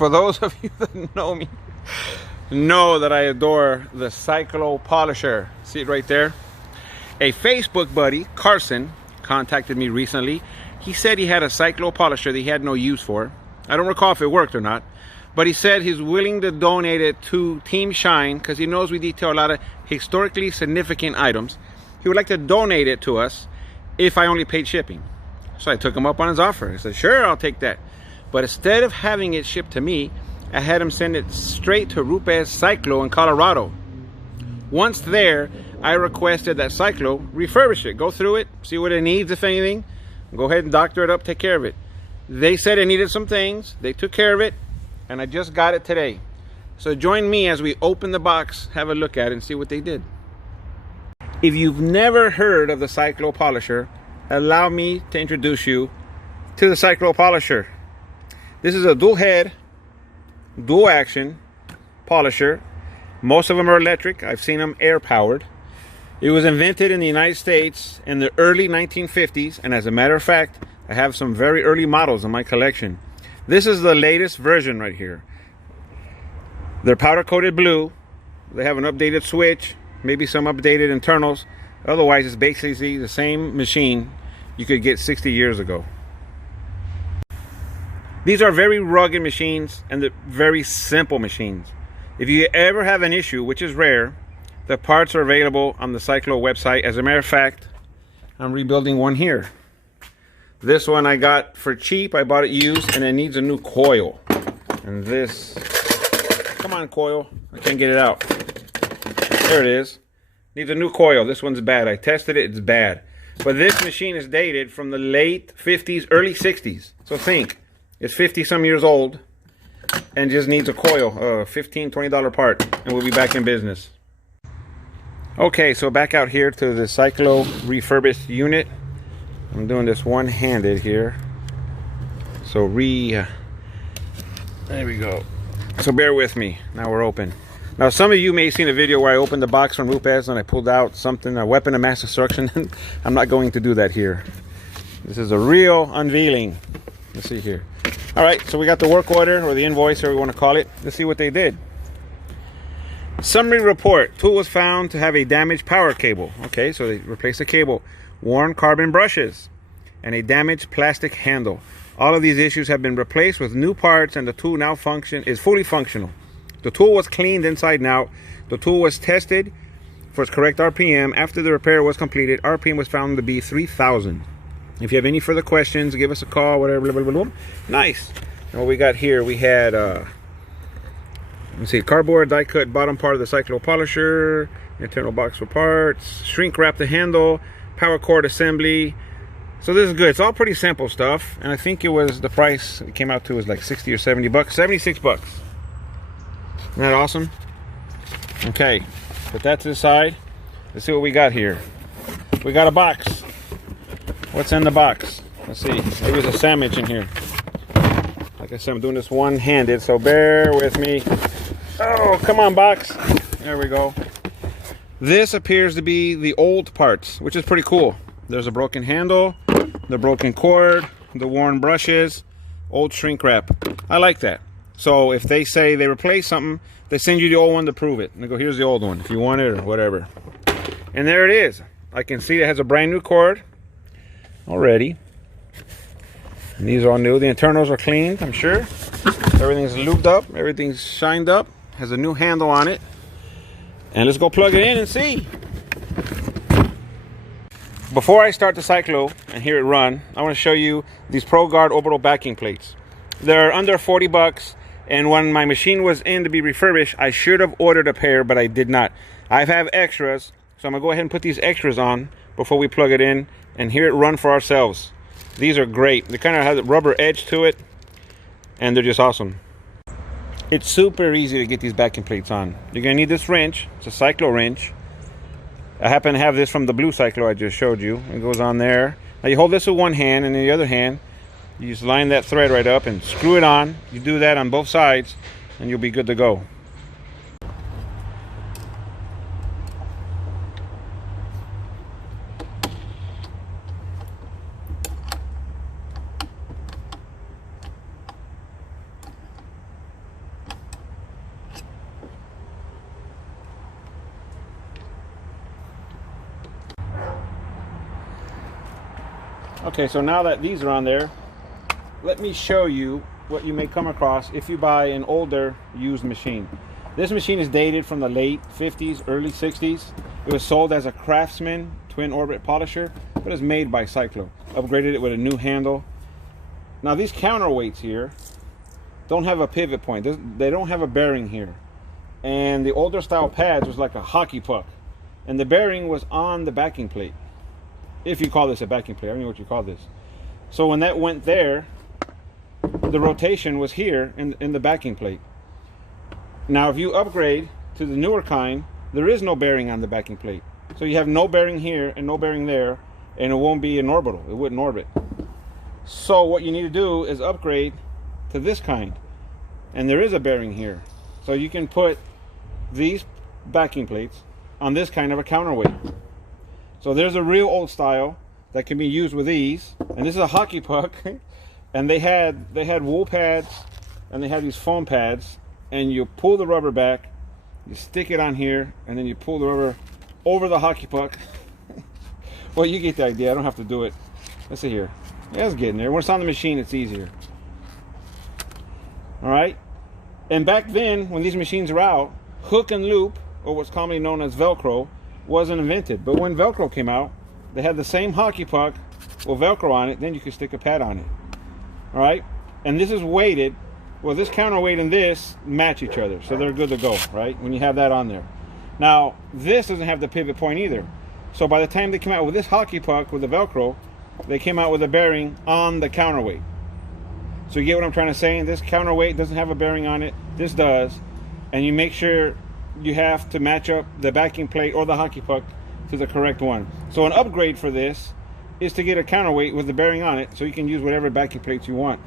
For those of you that know me, know that I adore the Cyclo polisher. See it right there? A Facebook buddy, Carson, contacted me recently. He said he had a Cyclo polisher that he had no use for. I don't recall if it worked or not, but he said he's willing to donate it to Team Shine because he knows we detail a lot of historically significant items. He would like to donate it to us if I only paid shipping. So I took him up on his offer. I said, sure, I'll take that. But instead of having it shipped to me, I had him send it straight to Rupes Cyclo in Colorado. Once there, I requested that Cyclo refurbish it, go through it, see what it needs, if anything. Go ahead and doctor it up, take care of it. They said it needed some things. They took care of it, and I just got it today. So join me as we open the box, have a look at it, and see what they did. If you've never heard of the Cyclo polisher, allow me to introduce you to the Cyclo polisher. This is a dual head, dual action polisher. Most of them are electric. I've seen them air powered. It was invented in the United States in the early 1950s, and as a matter of fact, I have some very early models in my collection. This is the latest version right here. They're powder coated blue. They have an updated switch, maybe some updated internals. Otherwise, it's basically the same machine you could get 60 years ago. These are very rugged machines and they're very simple machines. If you ever have an issue, which is rare, the parts are available on the Cyclo website. As a matter of fact, I'm rebuilding one here. This one I got for cheap. I bought it used and it needs a new coil. And this, come on coil, I can't get it out. There it is. Needs a new coil. This one's bad. I tested it, it's bad. But this machine is dated from the late 50s, early 60s. So think, it's 50 some years old and just needs a coil, $15, $20 part, and we'll be back in business. Okay, so back out here to the Cyclo refurbished unit. I'm doing this one-handed here. So there we go. So bear with me. Now we're open. Now some of you may have seen a video where I opened the box from Rupes and I pulled out something, a weapon of mass destruction. I'm not going to do that here. This is a real unveiling. Let's see here. All right, so we got the work order or the invoice, or we want to call it. Let's see what they did. Summary report. Tool was found to have a damaged power cable. Okay, so they replaced the cable. Worn carbon brushes and a damaged plastic handle. All of these issues have been replaced with new parts and the tool now is fully functional. The tool was cleaned inside and out. The tool was tested for its correct RPM. After the repair was completed, RPM was found to be 3,000. If you have any further questions, give us a call, whatever, blah, blah, blah, blah. Nice. And what we got here, we had, let's see, cardboard die cut bottom part of the Cyclo polisher, internal box for parts, shrink wrap the handle, power cord assembly. So this is good. It's all pretty simple stuff. And I think it was, the price it came out to was like 60 or 70 bucks, 76 bucks. Isn't that awesome? Okay, put that to the side. Let's see what we got here. We got a box. What's in the box? Let's see. Maybe there's a sandwich in here. Like I said, I'm doing this one-handed, so bear with me. Oh, come on, box. There we go. This appears to be the old parts, which is pretty cool. There's a broken handle, the broken cord, the worn brushes, old shrink wrap. I like that. So if they say they replace something, they send you the old one to prove it. And they go, here's the old one if you want it or whatever. And there it is. I can see it has a brand new cord already. And these are all new. The internals are cleaned, I'm sure. Everything's lubed up, everything's shined up, has a new handle on it. And let's go plug it in and see. Before I start the Cyclo and hear it run, I want to show you these ProGuard orbital backing plates. They're under 40 bucks, and when my machine was in to be refurbished, I should have ordered a pair, but I did not. I have extras, so I'm going to go ahead and put these extras on before we plug it in and hear it run for ourselves. These are great. They kind of have a rubber edge to it, and they're just awesome. It's super easy to get these backing plates on. You're going to need this wrench. It's a Cyclo wrench. I happen to have this from the blue Cyclo I just showed you. It goes on there. Now you hold this with one hand, and in the other hand, you just line that thread right up and screw it on. You do that on both sides, and you'll be good to go. Okay, so now that these are on there, let me show you what you may come across if you buy an older used machine. This machine is dated from the late 50s, early 60s. It was sold as a Craftsman twin orbit polisher, but it's made by Cyclo. Upgraded it with a new handle. Now these counterweights here don't have a pivot point. They don't have a bearing here. And the older style pads was like a hockey puck. And the bearing was on the backing plate. If you call this a backing plate, I don't know what you call this. So when that went there, the rotation was here in the backing plate. Now if you upgrade to the newer kind, there is no bearing on the backing plate. So you have no bearing here and no bearing there, and it won't be an orbital. It wouldn't orbit. So what you need to do is upgrade to this kind. And there is a bearing here. So you can put these backing plates on this kind of a counterweight. So there's a real old style that can be used with these, and this is a hockey puck. And they had wool pads, and they had these foam pads, and you pull the rubber back, you stick it on here, and then you pull the rubber over the hockey puck. Well, you get the idea. I don't have to do it. Let's see here. Yeah, it's getting there. When it's on the machine, it's easier. All right. And back then, when these machines were out, hook and loop, or what's commonly known as Velcro, wasn't invented. But when Velcro came out, they had the same hockey puck with Velcro on it. Then you could stick a pad on it. All right. And this is weighted. Well, this counterweight and this match each other, so they're good to go, right? When you have that on there. Now, this doesn't have the pivot point either. So by the time they came out with this hockey puck with the Velcro, they came out with a bearing on the counterweight. So you get what I'm trying to say? This counterweight doesn't have a bearing on it. This does. And you make sure you have to match up the backing plate or the hockey puck to the correct one. So an upgrade for this is to get a counterweight with the bearing on it, so you can use whatever backing plates you want.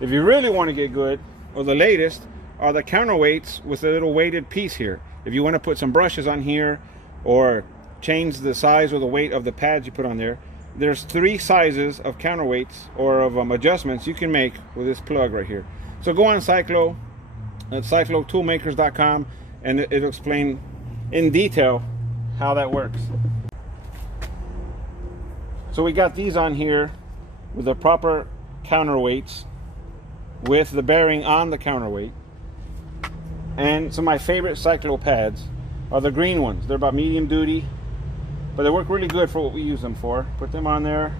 If you really want to get good, or the latest, are the counterweights with a little weighted piece here. If you want to put some brushes on here, or change the size or the weight of the pads you put on there, there's 3 sizes of counterweights or of adjustments you can make with this plug right here. So go on Cyclo at cyclotoolmakers.com, and it'll explain in detail how that works. So we got these on here with the proper counterweights with the bearing on the counterweight. And some of my favorite Cyclo pads are the green ones. They're about medium duty, but they work really good for what we use them for. Put them on there.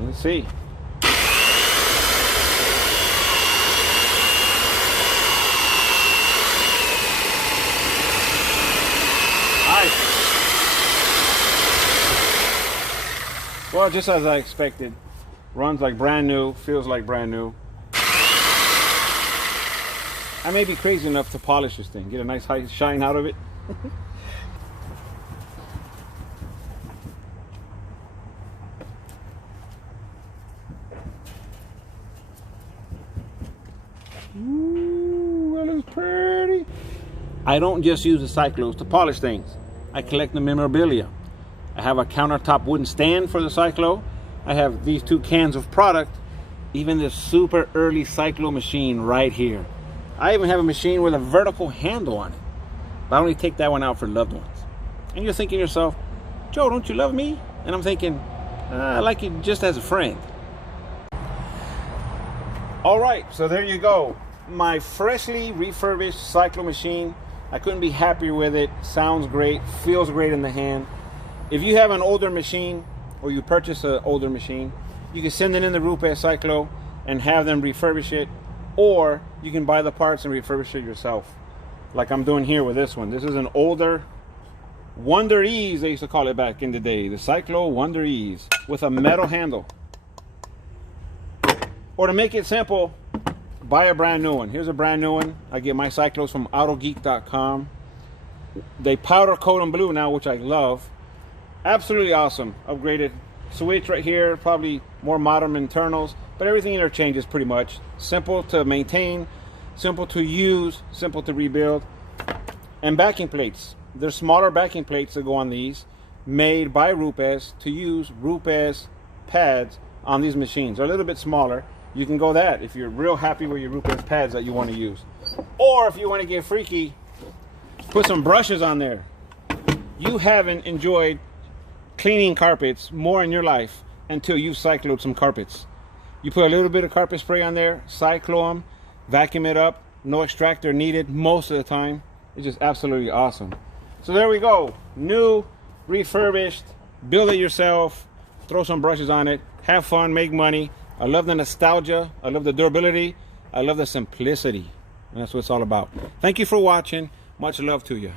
Let's see. Nice. Well, just as I expected. Runs like brand new, feels like brand new. I may be crazy enough to polish this thing, get a nice high shine out of it. Ooh, that is pretty. I don't just use the Cyclos to polish things. I collect the memorabilia. I have a countertop wooden stand for the Cyclo. I have these 2 cans of product, even this super early Cyclo machine right here. I even have a machine with a vertical handle on it, but I only take that one out for loved ones. And you're thinking to yourself, Joe, don't you love me? And I'm thinking, I like you just as a friend. All right, so there you go. My freshly refurbished Cyclo machine. I couldn't be happier with it. Sounds great, feels great in the hand. If you have an older machine, or you purchase an older machine, you can send it in the Rupes Cyclo and have them refurbish it, or you can buy the parts and refurbish it yourself, like I'm doing here with this one. This is an older Wonder Ease, they used to call it back in the day, the Cyclo Wonder Ease with a metal handle. Or to make it simple, buy a brand new one. Here's a brand new one. I get my Cyclos from autogeek.com. They powder coat them blue now, which I love. Absolutely awesome. Upgraded switch right here, probably more modern internals, but everything interchanges pretty much. Simple to maintain, simple to use, simple to rebuild. And backing plates. There's smaller backing plates that go on these, made by Rupes to use Rupes pads on these machines. They're a little bit smaller. You can go that if you're real happy with your Rupes pads that you want to use. Or if you want to get freaky, put some brushes on there. You haven't enjoyed cleaning carpets more in your life until you've cycled some carpets. You put a little bit of carpet spray on there, cyclo them, vacuum it up, no extractor needed most of the time. It's just absolutely awesome. So there we go, new, refurbished, build it yourself, throw some brushes on it, have fun, make money. I love the nostalgia, I love the durability, I love the simplicity, and that's what it's all about. Thank you for watching, much love to you.